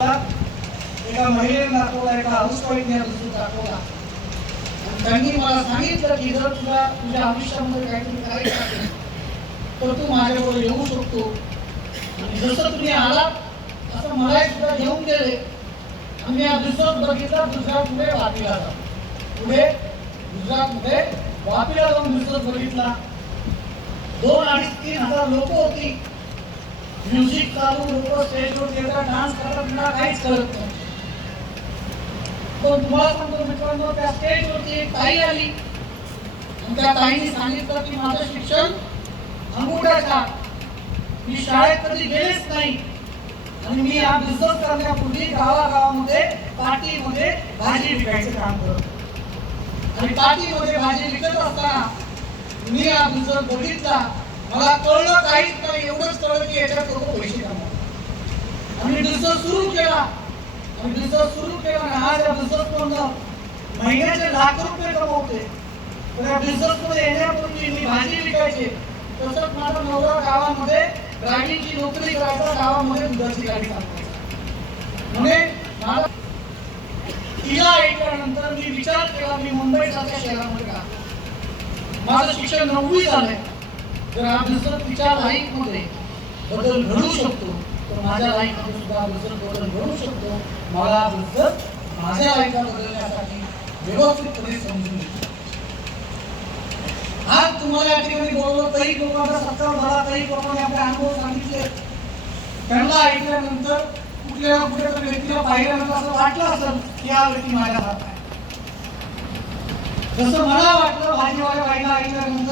एका महिलेने दाखवला, एका हाऊसवाईफने दाखवला आणि त्यांनी मला सांगितलं की जर तुला तुझ्या आयुष्यामध्ये काहीतरी करायचं असेल तर तू माझ्याकडे येऊ शकतो. आणि जसं तुम्ही आलात असं मला सुद्धा घेऊन गेले. आम्ही हा बिझनेस बघितला गुजरातमध्ये वापीला जाऊन, पुढे गुजरातमध्ये वापीला जाऊन बिझनेस बघितला. 2,500-3,000 लोक होती. म्युझिक चालू, लोक स्टेजवर येतात, डान्स करतात, मला काहीच कळत नाही. पण तुम्हाला सांगतो मित्रांनो, त्या स्टेजवरती एक ताई आली आणि त्या ताईने सांगितलं की माझं शिक्षण अंगुठाच्या, मी शाळेत कधी गेलेच नाही आणि मी हा बिझनेस करण्यापूर्वी गावागावामध्ये पार्टीमध्ये भाजी विकायचं काम करतो. आणि पार्टीमध्ये भाजी विकत असताना मी हा बिझनेस बघितला. मला कळलं काहीच नाही, एवढंच कळलं की याच्यात लोक पैसे कमवतात. आणि बिझनेस सुरू केला आणि बिझनेस सुरू केला आणि आज या बिझनेसमधून महिन्याचे लाख रुपये कमवते. तर या बिझनेसमध्ये येण्यापूर्वी मी भाजी विकायचे, तसंच माझा नवरा गावामध्ये ड्रायव्हिंगची नोकरी करायचा, गावामध्ये दुधाची गाडी चालवायची. म्हणजे मला तिला ऐकल्यानंतर मी विचार केला, मी मुंबईसारख्या शहरामध्ये राहतो, माझं शिक्षण 9वी झालंय. जर हा बिझनेस तिच्या लाईफमध्ये बदल घडू शकतो तर माझ्या लाईफमध्ये सुद्धा बिझनेस बदल घडू शकतो. मला बिझनेस माझ्या लाईफला बदलण्यासाठी व्यवस्थितपणे समजून घेतो. आज तुम्हाला या ठिकाणी बोललो, काही लोकांचा सत्कार झाला, काही लोकांनी आपले अनुभव सांगितले. त्यांना ऐकल्यानंतर कुठल्या कुठल्या व्यक्तीला पाहिल्यानंतर असं वाटलं असेल की हा व्यक्ती माझ्या हातात आहे. जसं मला वाटलं भाजीवाल्या बाईला ऐकल्यानंतर